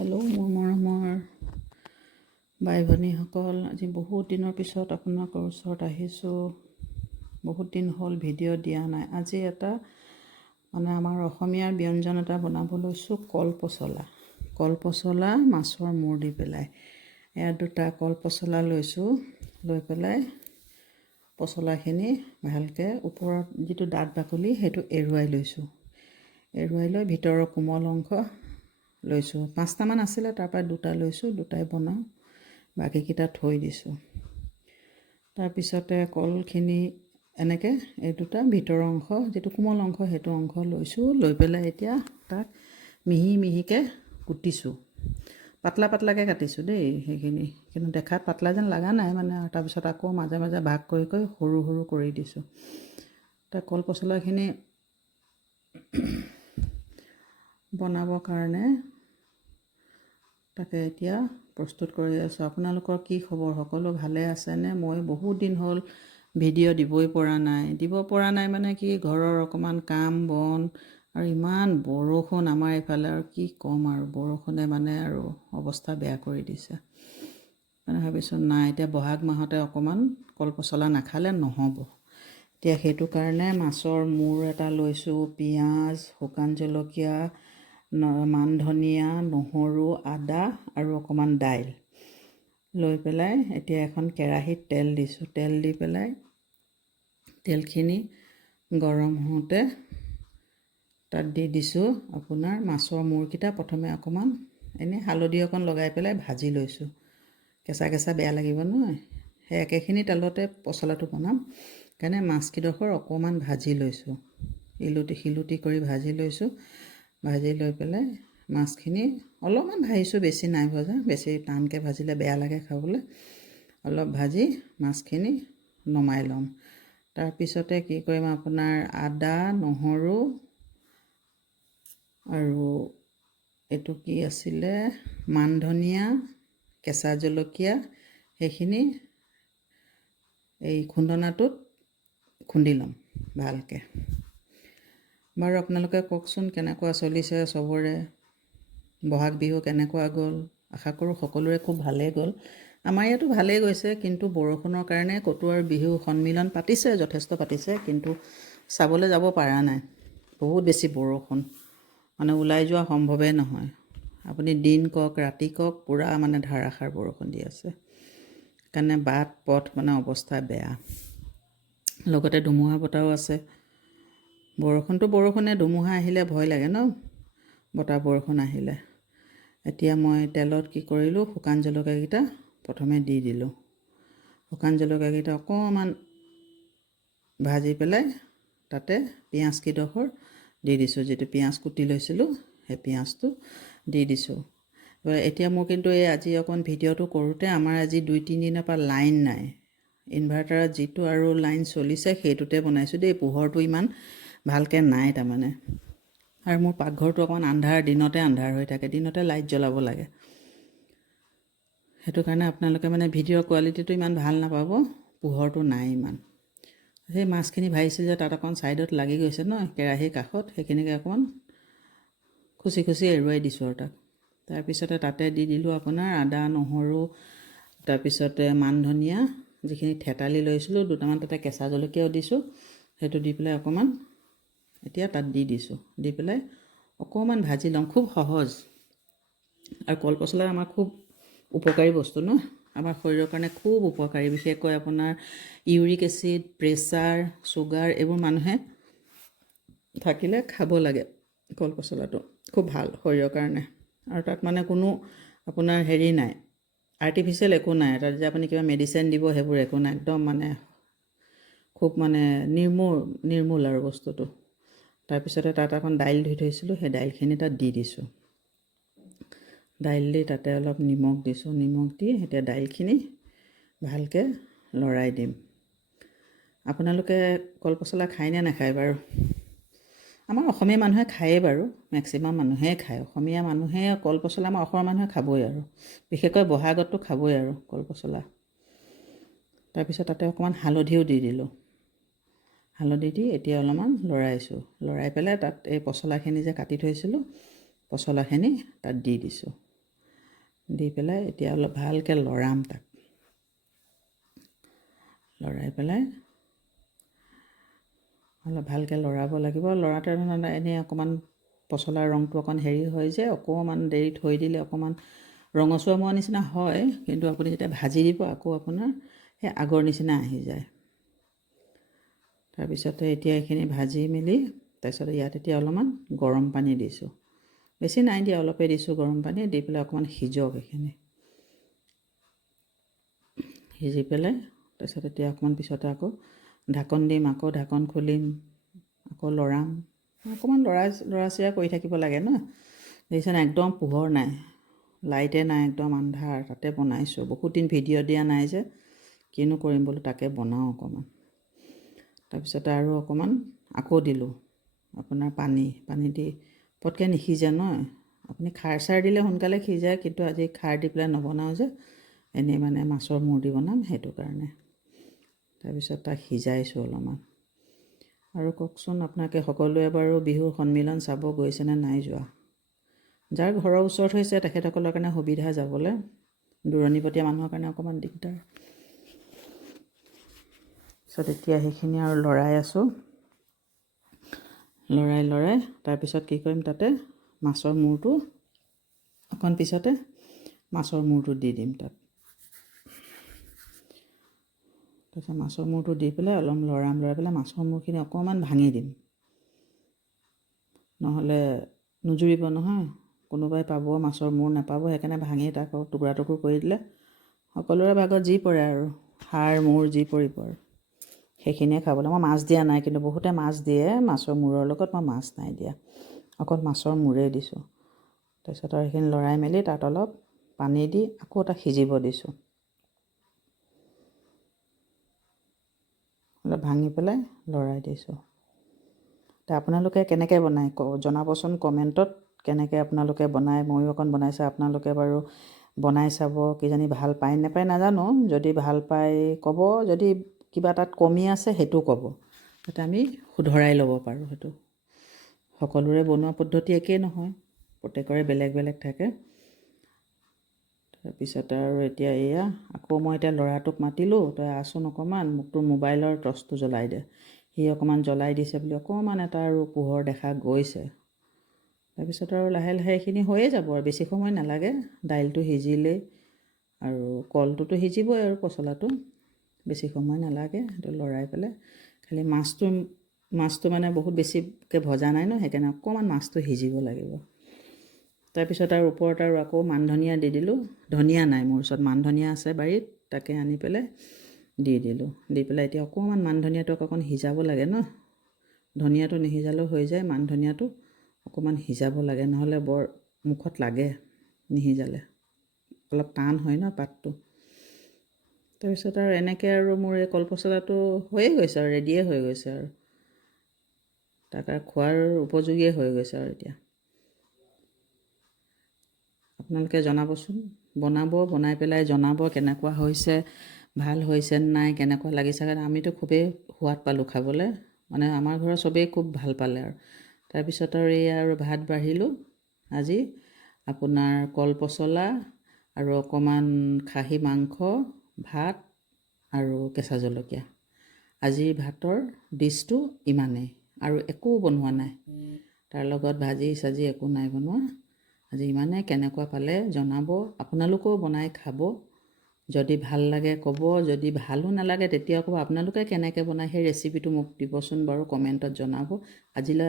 Hello' মোৰ মৰমৰ বাই ভনীসকল, আজি বহুত দিনৰ পিছত আপোনালোকৰ ওচৰত আহিছোঁ। বহুত দিন হ'ল ভিডিঅ' দিয়া নাই। আজি এটা আমাৰ অসমীয়াৰ ব্যঞ্জন এটা বনাব লৈছোঁ, কলপচলা মাছৰ মূৰ দি পেলাই। এয়া দুটা কলপচলা লৈছোঁ, লৈ পেলাই পচলাখিনি ভালকৈ ওপৰত যিটো দাঁত বাকলি সেইটো এৰুৱাই লৈছোঁ। এৰুৱাই লৈ ভিতৰৰ কোমল অংশ লৈছোঁ। 5টামান আছিলে, তাৰপৰা 2টা লৈছোঁ, 2টাই বনাওঁ, বাকীকেইটা থৈ দিছোঁ। তাৰপিছতে কলখিনি এনেকৈ এই দুটা ভিতৰৰ অংশ যিটো কোমল অংশ সেইটো অংশ লৈছোঁ। লৈ পেলাই এতিয়া তাক মিহি মিহিকৈ কুটিছোঁ। পাতলা পাতলাকৈ কাটিছোঁ দেই সেইখিনি, কিন্তু দেখাত পাতলা যেন লগা নাই তাৰপিছত আকৌ মাজে মাজে ভাগ কৰি কৰি সৰু সৰু কৰি দিছোঁ। তাৰ কলপচলাখিনি বনাবৰ কাৰণে তাকে এতিয়া প্ৰস্তুত কৰি আছোঁ। আপোনালোকৰ কি খবৰ? সকলো ভালে আছেনে? মই বহুত দিন হ'ল ভিডিঅ' দিব পৰা নাই মানে কি, ঘৰৰ অকণমান কাম বন আৰু ইমান বৰষুণ আমাৰ এইফালে, আৰু কি ক'ম আৰু বৰষুণে আৰু অৱস্থা বেয়া কৰি দিছে। ভাবিছোঁ নাই, এতিয়া বহাগ মাহতে অকণমান কলপচলা নাখালে নহ'ব। এতিয়া সেইটো কাৰণে মাছৰ মূৰ এটা লৈছোঁ, পিঁয়াজ, শুকান জলকীয়া, মান ধনিয়া, নহৰু, আদা আৰু অকণমান দাইল লৈ পেলাই এতিয়া এখন কেৰাহীত তেল দিছোঁ। তেল দি পেলাই তেলখিনি গৰম হওঁতে তাত দি দিছোঁ আপোনাৰ মাছৰ মূৰকেইটা। প্ৰথমে অকণমান এনেই হালধি অকণ লগাই পেলাই ভাজি লৈছোঁ। কেঁচা কেঁচা বেয়া লাগিব নহয়, সেই একেখিনি তেলতে পচলাটো বনাম কাৰণে মাছকেইডোখৰ অকণমান ভাজি লৈছোঁ, ইলুটি কৰি ভাজি লৈছোঁ। ভাজি লৈ পেলাই মাছখিনি অলপমান ভাজিছোঁ, বেছি নাই ভজা, বেছি টানকৈ ভাজিলে বেয়া লাগে খাবলৈ। অলপ ভাজি মাছখিনি নমাই ল'ম। তাৰপিছতে কি কৰিম, আপোনাৰ আদা, নহৰু আৰু এইটো কি আছিলে, মান ধনিয়া, কেঁচা জলকীয়া, সেইখিনি এই খুন্দনাটোত খুন্দি ল'ম ভালকৈ। বাৰু আপোনালোকে কওকচোন কেনেকুৱা চলিছে চবৰে? বহাগ বিহু কেনেকুৱা গ'ল? আশা কৰোঁ সকলোৰে খুব ভালেই গ'ল। আমাৰ ইয়াতো ভালেই গৈছে, কিন্তু বৰষুণৰ কাৰণে ক'তো আৰু বিহু সন্মিলন পাতিছে, যথেষ্ট পাতিছে, কিন্তু চাবলৈ যাব পৰা নাই। বহুত বেছি বৰষুণ, ওলাই যোৱা সম্ভৱেই নহয়। আপুনি দিন কওক ৰাতি কওক, পূৰা ধাৰাসাৰ বৰষুণ দি আছে কাৰণে বাট পথ অৱস্থা বেয়া। লগতে ধুমুহা বতাহো আছে। বৰষুণটো বৰষুণে, ধুমুহা আহিলে ভয় লাগে ন, বতাহ বৰষুণ আহিলে। এতিয়া মই তেলত কি কৰিলোঁ, শুকান জলকীয়াকেইটা প্ৰথমে দি দিলোঁ। শুকান জলকীয়াকেইটা অকণমান ভাজি পেলাই তাতে পিঁয়াজকেইডোখৰ দি দিছোঁ। যিটো পিঁয়াজ কুটি লৈছিলোঁ সেই পিঁয়াজটো দি দিছোঁ। এতিয়া মোৰ কিন্তু এই আজি অকণ ভিডিঅ'টো কৰোঁতে আমাৰ আজি 2-3 দিনৰ পৰা লাইন নাই। ইনভাৰ্টাৰত যিটো আৰু লাইন চলিছে সেইটোতে বনাইছোঁ দেই। পোহৰটো ইমান ভালকৈ নাই আৰু মোৰ পাকঘৰটো অকণমান আন্ধাৰ, দিনতে আন্ধাৰ হৈ থাকে, দিনতে লাইট জ্বলাব লাগে। সেইটো কাৰণে আপোনালোকে ভিডিঅ'ৰ কোৱালিটিটো ইমান ভাল নাপাব, পোহৰটো নাই ইমান। সেই মাছখিনি ভাজিছোঁ যে তাত অকণ ছাইডত লাগি গৈছে ন, কেৰাহীৰ কাষত, সেইখিনিকে অকণমান খুচি খুচি এৰুৱাই দিছোঁ আৰু তাক। তাৰপিছতে তাতে দি দিলোঁ আপোনাৰ আদা, নহৰু, তাৰপিছতে মান ধনিয়া যিখিনি থেতালি লৈছিলোঁ, 2টামান তাতে কেঁচা জলকীয়াও দিছোঁ। সেইটো দি পেলাই অকণমান এতিয়া তাত দি দিছোঁ। দি পেলাই অকণমান ভাজি ল'ম, খুব সহজ। আৰু কলপচলা আমাৰ খুব উপকাৰী বস্তু ন, আমাৰ শৰীৰৰ কাৰণে খুব উপকাৰী। বিশেষকৈ আপোনাৰ ইউৰিক এচিড, প্ৰেছাৰ, চুগাৰ এইবোৰ মানুহে থাকিলে খাব লাগে। কলপচলাটো খুব ভাল শৰীৰৰ কাৰণে। আৰু তাত কোনো আপোনাৰ হেৰি নাই, আৰ্টিফিচিয়েল একো নাই। তাত যে আপুনি কিবা মেডিচিন দিব সেইবোৰ একো নাই, একদম খুব নিৰ্মূল আৰু বস্তুটো। তাৰপিছতে তাত এখন দাইল ধুই থৈছিলোঁ, সেই দাইলখিনি তাত দি দিছোঁ। দাইল দি তাতে অলপ নিমখ দিছোঁ। নিমখ দি এতিয়া দাইলখিনি ভালকৈ লৰাই দিম। আপোনালোকে কলপচলা খায়নে নাখায় বাৰু? আমাৰ অসমীয়া মানুহে খায়েই বাৰু, মেক্সিমাম মানুহেই খায়। অসমীয়া মানুহে কলপচলা আমাৰ অসমৰ মানুহে খাবই, আৰু বিশেষকৈ বহাগততো খাবই আৰু কলপচলা। তাৰপিছত তাতে অকণমান হালধিও দি দিলোঁ। হালধি দি এতিয়া অলপমান লৰাইছোঁ। লৰাই পেলাই তাত এই পচলাখিনি যে কাটি থৈছিলোঁ, পচলাখিনি তাত দি দিছোঁ। দি পেলাই এতিয়া অলপ ভালকৈ লৰাম তাক। লৰাই পেলাই অলপ ভালকৈ লৰাব লাগিব। লৰাতে এনেই অকণমান পচলাৰ ৰংটো অকণ হেৰি হয় যে অকণমান দেৰি থৈ দিলে অকণমান ৰঙচুৱা মোৱা নিচিনা হয়, কিন্তু আপুনি যেতিয়া ভাজি দিব আকৌ আপোনাৰ সেই আগৰ নিচিনা আহি যায়। তাৰপিছতে এতিয়া এইখিনি ভাজি মেলি তাৰপিছতে ইয়াত এতিয়া অলপমান গৰম পানী দিছোঁ। বেছি নাই দিয়া, অলপেই দিছোঁ গৰম পানী। দি পেলাই অকণমান সিজক এইখিনি। সিজি পেলাই তাৰপিছত এতিয়া অকণমান পিছতে আকৌ ঢাকন দিম, আকৌ ঢাকন খুলিম, আকৌ লৰাম। অকণমান লৰা চিৰা কৰি থাকিব লাগে ন। দেখিছেনে একদম পোহৰ নাই, লাইটে নাই, একদম আন্ধাৰ। তাতে বনাইছোঁ, বহুত দিন ভিডিঅ' দিয়া নাই যে, কিনো কৰিম বোলো তাকে বনাওঁ অকণমান। তাৰপিছতে আৰু অকণমান আকৌ দিলোঁ আপোনাৰ পানী দি পটকৈ নিসিজে ন। আপুনি খাৰ চাৰ দিলে সোনকালে সিজায়, কিন্তু আজি খাৰ দি পেলাই নবনাওঁ যে, এনেই মানে মাছৰ মূৰ দি বনাম, সেইটো কাৰণে। তাৰপিছত তাক সিজাইছোঁ অলপমান। আৰু কওকচোন আপোনালোকে সকলোৱে বাৰু বিহুৰ সন্মিলন চাব গৈছেনে নাই যোৱা? যাৰ ঘৰৰ ওচৰত হৈছে তেখেতসকলৰ কাৰণে সুবিধা যাবলৈ, দূৰণিবতীয়া মানুহৰ কাৰণে অকণমান দিগদাৰ। তাৰপিছত এতিয়া সেইখিনি আৰু লৰাই আছোঁ। লৰাই তাৰপিছত কি কৰিম, তাতে মাছৰ মূৰটো অকণ পিছতে মাছৰ মূৰটো দি দিম তাত। তাৰপিছত মাছৰ মূৰটো দি পেলাই অলপ লৰাই পেলাই মাছৰ মূৰখিনি অকণমান ভাঙি দিম, নহ'লে নুজুৰিব নহয়। কোনোবাই পাব মাছৰ মূৰ নাপাব, সেইকাৰণে ভাঙি তাক টুকুৰা টুকুৰ কৰি দিলে সকলোৰে ভাগত যি পৰে আৰু হাড় মূৰ যি পৰিব আৰু সেইখিনিয়ে খাবলৈ। মই মাছ দিয়া নাই, কিন্তু বহুতে মাছ দিয়ে মাছৰ মূৰৰ লগত। মই মাছ নাই দিয়া, অকল মাছৰ মূৰেই দিছোঁ। তাৰপিছত আৰু সেইখিনি লৰাই মেলি তাত অলপ পানী দি আকৌ তাক সিজিব দিছোঁ। অলপ ভাঙি পেলাই লৰাই দিছোঁ। তে আপোনালোকে কেনেকৈ বনায় জনাবচোন কমেণ্টত, কেনেকৈ আপোনালোকে বনায়। ময়ো অকণ বনাইছোঁ, আপোনালোকে বাৰু বনাই চাব, কিজানি ভাল পায় নাপায় নাজানো। যদি ভাল পায় ক'ব, যদি কিবা তাত কমি আছে সেইটো ক'ব, যাতে আমি শুধৰাই ল'ব পাৰোঁ। সেইটো সকলোৰে বনোৱা পদ্ধতি একেই নহয়, প্ৰত্যেকৰে বেলেগ বেলেগ থাকে। তাৰপিছতে আৰু এতিয়া এয়া আকৌ মই এতিয়া ল'ৰাটোক মাতিলোঁ, তই আছোন অকণমান, মোক তোৰ মোবাইলৰ টৰ্চটো জ্বলাই দে। সি অকণমান জ্বলাই দিছে বুলি অকণমান এটা আৰু পোহৰ দেখা গৈছে। তাৰপিছত আৰু লাহে লাহে এইখিনি হৈয়ে যাব আৰু বেছি সময় নালাগে। দাইলটো সিজিলেই আৰু কলটোতো সিজিবই আৰু পচলাটো বেছি সময় নালাগে। সেইটো লৰাই পেলাই খালি মাছটো মানে বহুত বেছিকৈ ভজা নাই ন, সেইকাৰণে অকণমান মাছটো সিজিব লাগিব। তাৰপিছত আৰু ওপৰত আৰু আকৌ মান ধনিয়া দি দিলোঁ। ধনিয়া নাই মোৰ ওচৰত, মান ধনিয়া আছে বাৰীত, তাকে আনি পেলাই দি দিলোঁ। দি পেলাই এতিয়া অকণমান মান ধনিয়াটো অকণ সিজাব লাগে ন, ধনিয়াটো নিসিজালেও হৈ যায়। মান ধনিয়াটো অকণমান সিজাব লাগে, নহ'লে বৰ মুখত লাগে নিসিজালে, অলপ টান হয় ন পাতটো। তাৰপিছত আৰু এনেকৈ আৰু মোৰ এই কলপচলাটো হৈয়ে গৈছে আৰু ৰেডিয়ে হৈ গৈছে আৰু তাক আৰু খোৱাৰ উপযোগীয়ে হৈ গৈছে আৰু এতিয়া। আপোনালোকে জনাবচোন, বনাই পেলাই জনাব কেনেকুৱা হৈছে, ভাল হৈছে নাই, কেনেকুৱা লাগিছে। কাৰণ আমিতো খুবেই সোৱাদ পালোঁ খাবলৈ, মানে আমাৰ ঘৰৰ চবেই খুব ভাল পালে আৰু। তাৰপিছত আৰু এই আৰু ভাত বাঢ়িলোঁ আজি আপোনাৰ কলপচলা আৰু অকণমান খাহী মাংস, ভাত আৰু কেঁচা জলকীয়া। আজিৰ ভাতৰ ডিছটো ইমানেই, আৰু একো বনোৱা নাই। তাৰ লগত ভাজি চাজি একো নাই বনোৱা। আজি ইমানে। কেনেকুৱা পালে জনাব, আপোনালোকেও বনাই খাব। যদি ভাল লাগে ক'ব, যদি ভালো নালাগে তেতিয়া ক'ব। আপোনালোকে কেনেকৈ বনায় সেই ৰেচিপিটো মোক দিবচোন বাৰু, কমেণ্টত জনাব। আজিলৈ